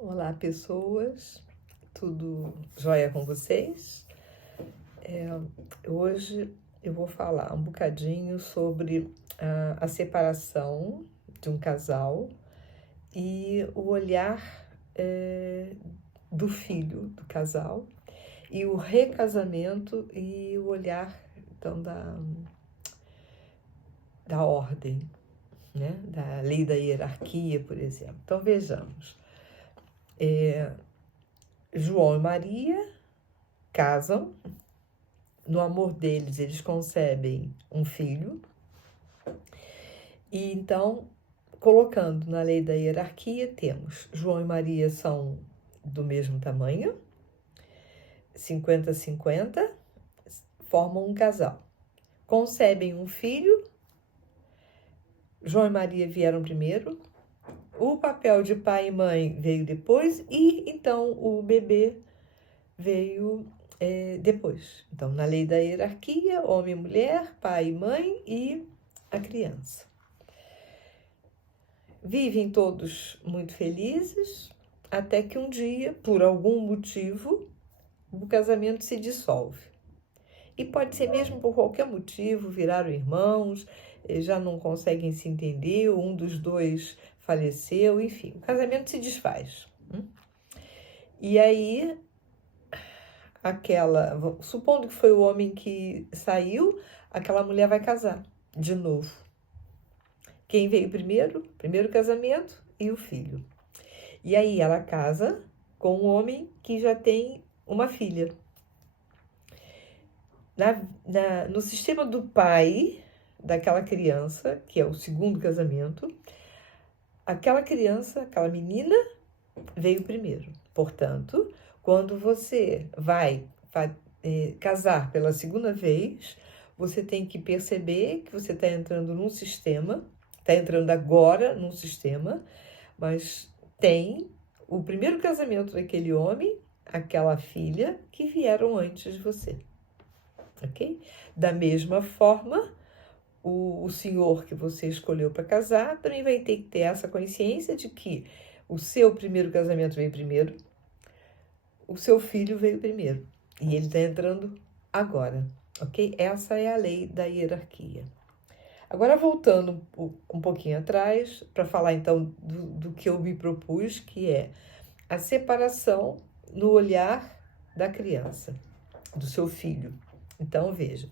Olá, pessoas, tudo jóia com vocês? Hoje eu vou falar um bocadinho sobre a separação de um casal e o olhar do filho do casal e o recasamento e o olhar então da ordem, né? Da lei da hierarquia, por exemplo. Então vejamos, João e Maria casam. No amor deles, eles concebem um filho. E então, colocando na lei da hierarquia, temos João e Maria são do mesmo tamanho, 50-50, formam um casal. Concebem um filho, João e Maria vieram primeiro, o papel de pai e mãe veio depois e então o bebê veio depois. Então, na lei da hierarquia, homem e mulher, pai e mãe e a criança. Vivem todos muito felizes, até que um dia, por algum motivo, o casamento se dissolve. E pode ser mesmo por qualquer motivo, viraram irmãos, já não conseguem se entender, um dos dois faleceu, enfim, o casamento se desfaz. E aí, supondo que foi o homem que saiu, aquela mulher vai casar de novo. Quem veio primeiro? Primeiro casamento e o filho. E aí ela casa com um homem que já tem uma filha. No sistema do pai daquela criança, que é o segundo casamento, aquela criança, aquela menina, veio primeiro. Portanto, quando você vai casar pela segunda vez, você tem que perceber que você está entrando num sistema, está entrando agora num sistema, mas tem o primeiro casamento daquele homem, aquela filha, que vieram antes de você, ok? Da mesma forma, o senhor que você escolheu para casar também vai ter que ter essa consciência de que o seu primeiro casamento veio primeiro, o seu filho veio primeiro, e ele está entrando agora, ok? Essa é a lei da hierarquia. Agora, voltando um pouquinho atrás, para falar então do que eu me propus, que é a separação no olhar da criança, do seu filho. Então, veja,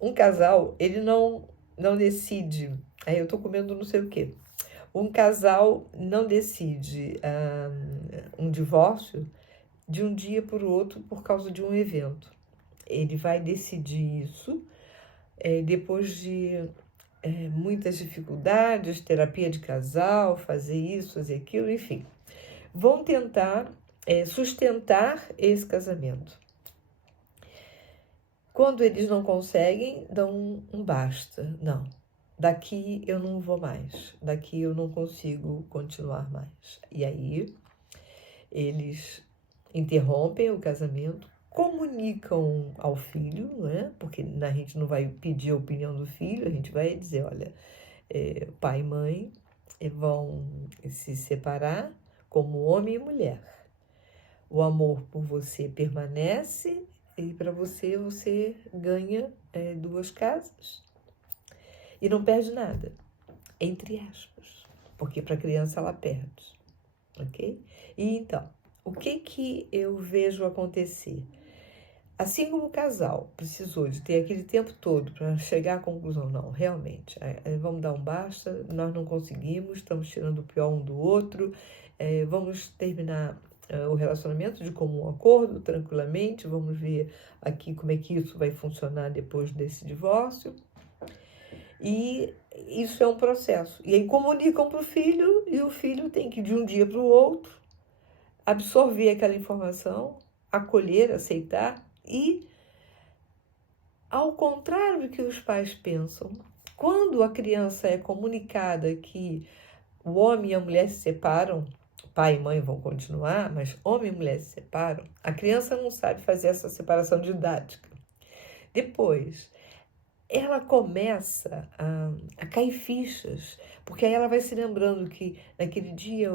um casal, ele não decide, aí eu tô comendo não sei o quê. Um casal não decide um divórcio de um dia para o outro por causa de um evento. Ele vai decidir isso depois de muitas dificuldades, terapia de casal, fazer isso, fazer aquilo, enfim. Vão tentar sustentar esse casamento. Quando eles não conseguem, dão um basta. Não, daqui eu não vou mais, daqui eu não consigo continuar mais. E aí, eles interrompem o casamento, comunicam ao filho, né? Porque a gente não vai pedir a opinião do filho, a gente vai dizer, olha, pai e mãe vão se separar como homem e mulher. O amor por você permanece e para você ganha 2 casas e não perde nada, entre aspas, porque para a criança ela perde, ok? E então, o que eu vejo acontecer? Assim como o casal precisou de ter aquele tempo todo para chegar à conclusão, não, realmente, vamos dar um basta, nós não conseguimos, estamos tirando o pior um do outro, vamos terminar o relacionamento de comum acordo, tranquilamente, vamos ver aqui como é que isso vai funcionar depois desse divórcio. E isso é um processo. E aí comunicam para o filho, e o filho tem que, de um dia para o outro, absorver aquela informação, acolher, aceitar e, ao contrário do que os pais pensam, quando a criança é comunicada que o homem e a mulher se separam, pai e mãe vão continuar, mas homem e mulher se separam, a criança não sabe fazer essa separação didática. Depois, ela começa a cair fichas, porque aí ela vai se lembrando que naquele dia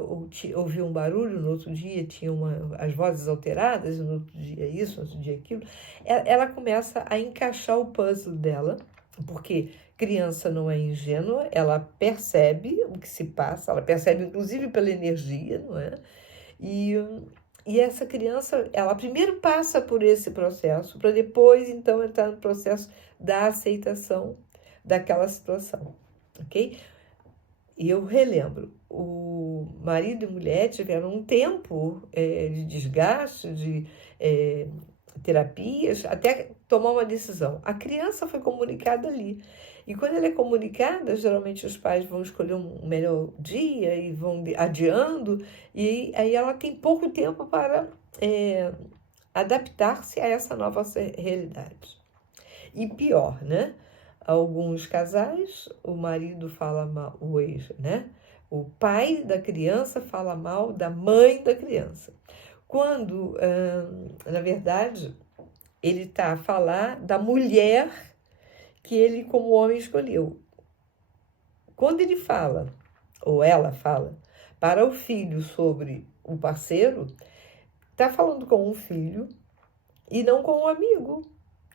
ouviu um barulho, no outro dia tinha as vozes alteradas, no outro dia isso, no outro dia aquilo. Ela começa a encaixar o puzzle dela, porque criança não é ingênua, ela percebe o que se passa, ela percebe inclusive pela energia, não é? E, e essa criança, ela primeiro passa por esse processo, para depois, então, entrar no processo da aceitação daquela situação, ok? E eu relembro, o marido e mulher tiveram um tempo de desgaste, de terapias, até tomar uma decisão. A criança foi comunicada ali. E quando ela é comunicada, geralmente os pais vão escolher um melhor dia e vão adiando, e aí ela tem pouco tempo para adaptar-se a essa nova realidade. E pior, né? Alguns casais, o marido fala mal, o ex, né? O pai da criança fala mal da mãe da criança. Quando, na verdade, ele está a falar da mulher que ele, como homem, escolheu. Quando ele fala, ou ela fala, para o filho sobre o parceiro, está falando com um filho e não com um amigo.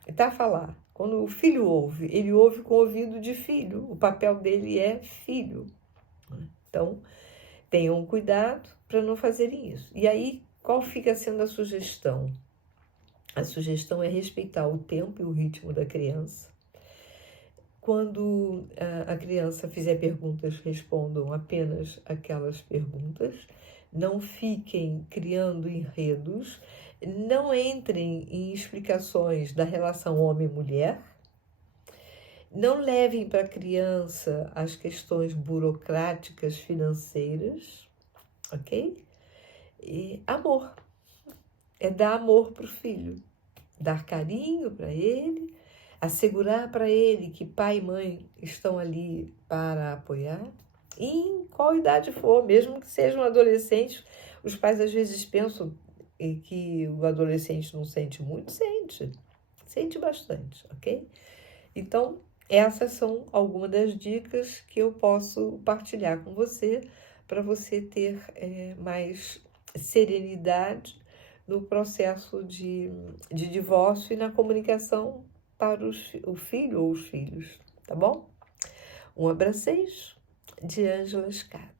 Está a falar. Quando o filho ouve, ele ouve com o ouvido de filho. O papel dele é filho. Então, tenham cuidado para não fazerem isso. E aí, qual fica sendo a sugestão? A sugestão é respeitar o tempo e o ritmo da criança. Quando a criança fizer perguntas, respondam apenas aquelas perguntas. Não fiquem criando enredos. Não entrem em explicações da relação homem-mulher. Não levem para a criança as questões burocráticas financeiras, ok? E amor. É dar amor para o filho. Dar carinho para ele, assegurar para ele que pai e mãe estão ali para apoiar, e em qual idade for, mesmo que sejam adolescentes, os pais às vezes pensam que o adolescente não sente muito, sente bastante, ok? Então, essas são algumas das dicas que eu posso partilhar com você, para você ter mais serenidade no processo de divórcio e na comunicação para o filho ou os filhos, tá bom? Um abraço de Ângela Scott.